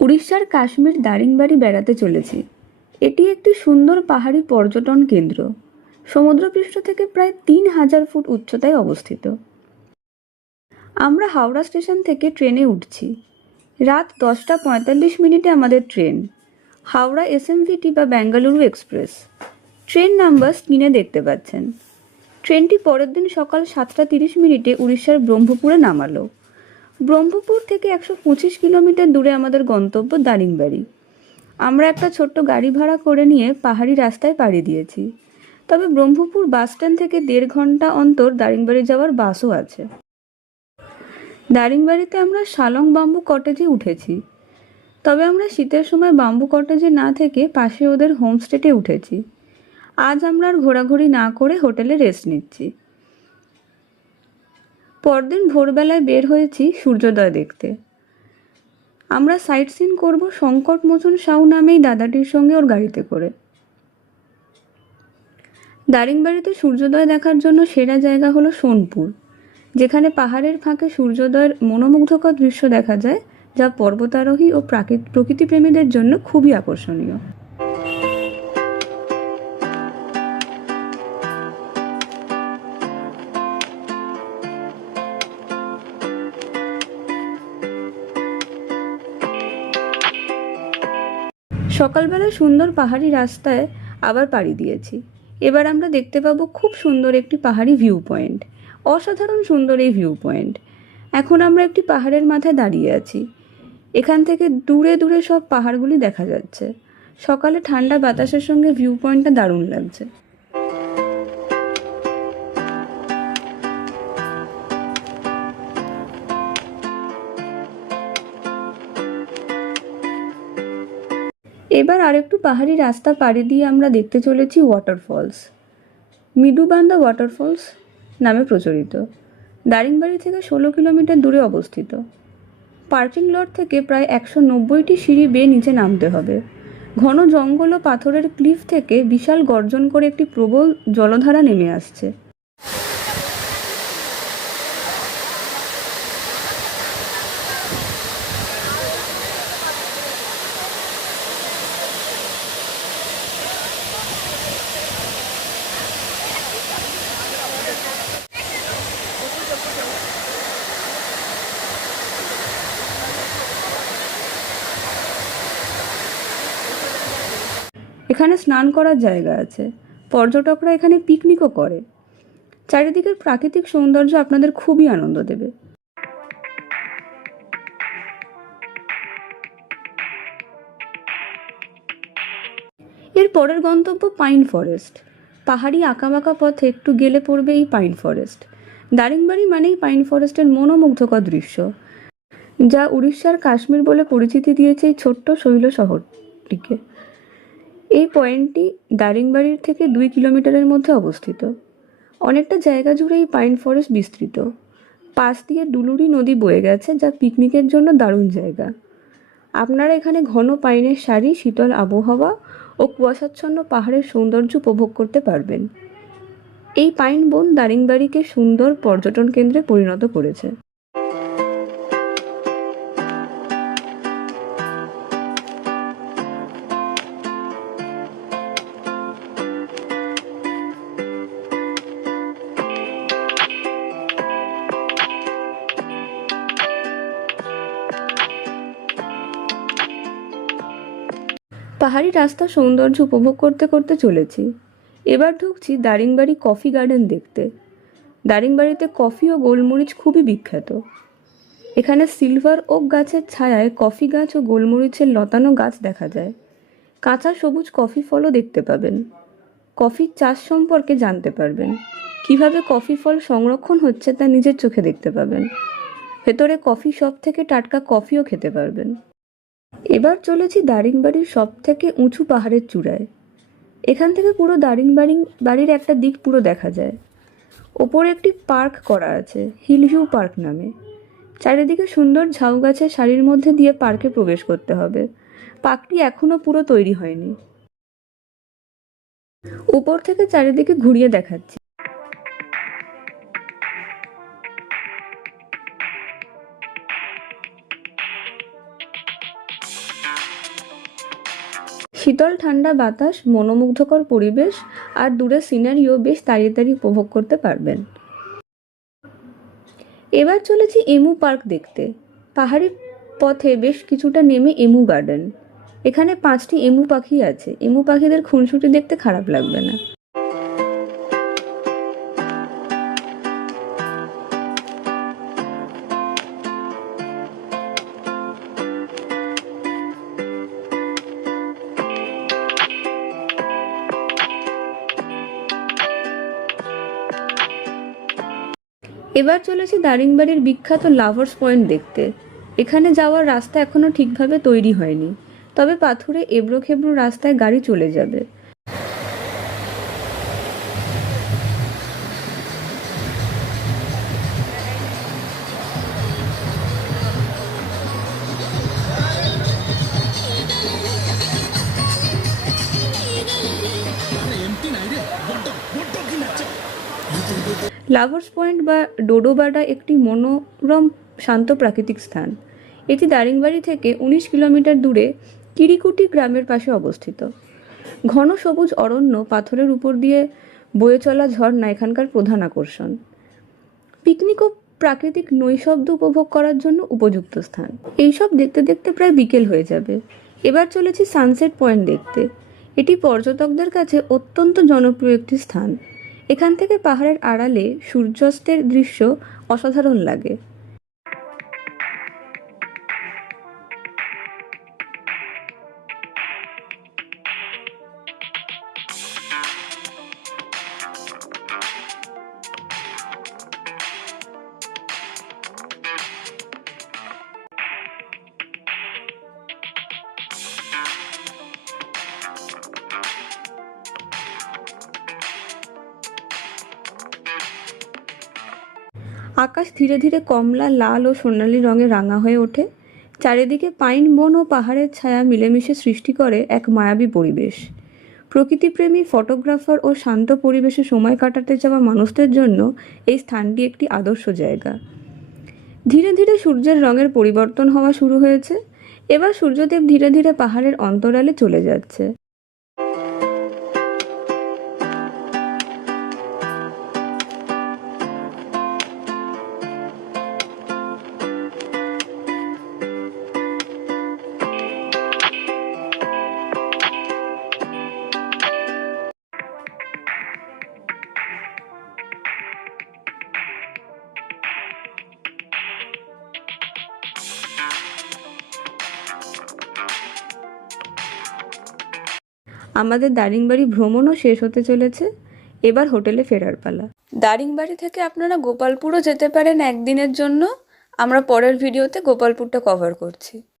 উড়িষ্যার কাশ্মীর দারিংবাড়ি বেড়াতে চলেছি। এটি একটি সুন্দর পাহাড়ি পর্যটন কেন্দ্র। সমুদ্রপৃষ্ঠ থেকে প্রায় 3000 ফুট উচ্চতায় অবস্থিত। আমরা হাওড়া স্টেশন থেকে ট্রেনে উঠছি। রাত 10:45 আমাদের ট্রেন, হাওড়া এসএমভিটি বা বেঙ্গালুরু এক্সপ্রেস। ট্রেন নাম্বার স্ক্রিনে দেখতে পাচ্ছেন। ট্রেনটি পরের দিন সকাল 7:30 উড়িষ্যার ব্রহ্মপুরে নামালো। ব্রহ্মপুর থেকে 125 কিলোমিটার দূরে আমাদের গন্তব্য দারিংবাড়ি। আমরা একটা ছোট্ট গাড়ি ভাড়া করে নিয়ে পাহাড়ি রাস্তায় পাড়ি দিয়েছি। তবে ব্রহ্মপুর বাসস্ট্যান্ড থেকে 1.5 ঘন্টা অন্তর দারিংবাড়ি যাওয়ার বাসও আছে। দারিংবাড়িতে আমরা শালং বাম্বু কটেজে উঠেছি। তবে আমরা শীতের সময় বাম্বু কটেজে না থেকে পাশে ওদের হোমস্টেতে উঠেছি। আজ আমরা আর ঘোরাঘুরি না করে হোটেলে রেস্ট নিচ্ছি। পরদিন ভোরবেলায় বের হয়েছি সূর্যোদয় দেখতে। আমরা সাইট সিন করবো সংকটমোচন সাউ নামেই দাদাটির সঙ্গে ওর গাড়িতে করে। দারিংবাড়িতে সূর্যোদয় দেখার জন্য সেরা জায়গা হলো সোনপুর, যেখানে পাহাড়ের ফাঁকে সূর্যোদয়ের মনোমুগ্ধকর দৃশ্য দেখা যায়, যা পর্বতারোহী ও প্রকৃতিপ্রেমীদের জন্য খুবই আকর্ষণীয়। সকালবেলা সুন্দর পাহাড়ি রাস্তায় আবার পাড়ি দিয়েছি। এবার আমরা দেখতে পাবো খুব সুন্দর একটি পাহাড়ি ভিউ পয়েন্ট। অসাধারণ সুন্দর এই ভিউ পয়েন্ট। এখন আমরা একটি পাহাড়ের মাথায় দাঁড়িয়ে আছি। এখান থেকে দূরে দূরে সব পাহাড়গুলি দেখা যাচ্ছে। সকালে ঠান্ডা বাতাসের সঙ্গে ভিউ পয়েন্টটা দারুণ লাগছে। এবার আরেকটু পাহাড়ি রাস্তা পাড়ি দিয়ে আমরা দেখতে চলেছি ওয়াটারফলস। মৃদুবান্দা ওয়াটারফলস নামে প্রচলিত। দারিংবাড়ি থেকে 16 কিলোমিটার দূরে অবস্থিত। পার্কিং লট থেকে প্রায় 190টি সিঁড়ি বেয়ে নিচে নামতে হবে। ঘন জঙ্গল ও পাথরের ক্লিফ থেকে বিশাল গর্জন করে একটি প্রবল জলধারা নেমে আসছে। এখানে স্নান করার জায়গা আছে। পর্যটকরা এখানে পিকনিকও করে। চারিদিকের প্রাকৃতিক সৌন্দর্য আপনাদের খুবই আনন্দ দেবে। এর পরের গন্তব্য পাইন ফরেস্ট। পাহাড়ি আঁকাবাঁকা পথে একটু গেলে পড়বে এই পাইন ফরেস্ট। দারিংবাড়ি মানেই পাইন ফরেস্টের মনোমুগ্ধকর দৃশ্য, যা উড়িষ্যার কাশ্মীর বলে পরিচিতি দিয়েছে এই ছোট্ট শৈল শহরটিকে। এই পয়েন্টটি দারিংবাড়ির থেকে 2 কিলোমিটারের মধ্যে অবস্থিত। অনেকটা জায়গা জুড়ে এই পাইন ফরেস্ট বিস্তৃত। পাশ দিয়ে ডুলুরি নদী বয়ে গেছে, যা পিকনিকের জন্য দারুণ জায়গা। আপনারা এখানে ঘন পাইনের সারি, শীতল আবহাওয়া ও কুয়াশাচ্ছন্ন পাহাড়ের সৌন্দর্য উপভোগ করতে পারবেন। এই পাইন বন দারিংবাড়িকে সুন্দর পর্যটন কেন্দ্রে পরিণত করেছে। পাহাড়ি রাস্তা সৌন্দর্য উপভোগ করতে করতে চলেছি। এবার ঢুকছি দারিংবাড়ি কফি গার্ডেন দেখতে। দারিংবাড়িতে কফি ও গোলমরিচ খুবই বিখ্যাত। এখানে সিলভার ওক গাছের ছায়ায় কফি গাছ ও গোলমরিচের লতানো গাছ দেখা যায়। কাঁচা সবুজ কফি ফলও দেখতে পাবেন। কফির চাষ সম্পর্কে জানতে পারবেন। কিভাবে কফি ফল সংরক্ষণ হচ্ছে তা নিজের চোখে দেখতে পাবেন। ভেতরে কফি শপ থেকে টাটকা কফিও খেতে পারবেন। এবার চলেছি দারিংবাড়ির সব থেকে উঁচু পাহাড়ের চূড়ায়। এখান থেকে পুরো দারিংবাড়ির একটা দিক পুরো দেখা যায়। ওপরে একটি পার্ক করা আছে, হিল ভিউ পার্ক নামে। চারিদিকে সুন্দর ঝাউ গাছের সারির মধ্যে দিয়ে পার্কে প্রবেশ করতে হবে। পার্কটি এখনো পুরো তৈরি হয়নি। উপর থেকে চারিদিকে ঘুরিয়ে দেখাচ্ছি। শীতল ঠান্ডা বাতাস, মনোমুগ্ধকর পরিবেশ আর দূরের সিনারিও বেশ দাঁড়িয়ে দাঁড়িয়ে উপভোগ করতে পারবেন। এবার চলেছি এমু পার্ক দেখতে। পাহাড়ি পথে বেশ কিছুটা নেমে এমু গার্ডেন। এখানে 5টি এমু পাখি আছে। এমু পাখিদের খুনসুটি দেখতে খারাপ লাগবে না। এবার চলেছি দারিংবাড়ির বিখ্যাত লাভার্স পয়েন্ট দেখতে। এখানে যাওয়ার রাস্তা এখনো ঠিকভাবে তৈরি হয়নি, তবে পাথুরে এবড়ো খেবড়ো রাস্তায় গাড়ি চলে যাবে। লাভার্স পয়েন্ট বা ডোডোবাডা একটি মনোরম শান্ত প্রাকৃতিক স্থান। এটি দারিংবাড়ি থেকে 19 কিলোমিটার দূরে কিরিকুটি গ্রামের পাশে অবস্থিত। ঘন সবুজ অরণ্য, পাথরের উপর দিয়ে বয়ে চলা ঝর্ণা এখানকার প্রধান আকর্ষণ। পিকনিক ও প্রাকৃতিক নৈশব্দ উপভোগ করার জন্য উপযুক্ত স্থান। এইসব দেখতে দেখতে প্রায় বিকেল হয়ে যাবে। এবার চলেছি সানসেট পয়েন্ট দেখতে। এটি পর্যটকদের কাছে অত্যন্ত জনপ্রিয় একটি স্থান। এখান থেকে পাহাড়ের আড়ালে সূর্যাস্তের দৃশ্য অসাধারণ লাগে। আকাশ ধীরে ধীরে কমলা, লাল ও সোনালী রঙে রাঙা হয়ে ওঠে। চারিদিকে পাইন বন ও পাহাড়ের ছায়া মিলেমিশে সৃষ্টি করে এক মায়াবী পরিবেশ। প্রকৃতিপ্রেমী, ফটোগ্রাফার ও শান্ত পরিবেশে সময় কাটাতে যাওয়া মানুষদের জন্য এই স্থানটি একটি আদর্শ জায়গা। ধীরে ধীরে সূর্যের রঙের পরিবর্তন হওয়া শুরু হয়েছে। এবার সূর্যদেব ধীরে ধীরে পাহাড়ের অন্তরালে চলে যাচ্ছে। আমাদের দারিংবাড়ি ভ্রমণও শেষ হতে চলেছে। এবার হোটেলে ফেরার পালা। দারিংবাড়ি থেকে আপনারা গোপালপুরও যেতে পারেন একদিনের জন্য। আমরা পরের ভিডিওতে গোপালপুরটা কভার করছি।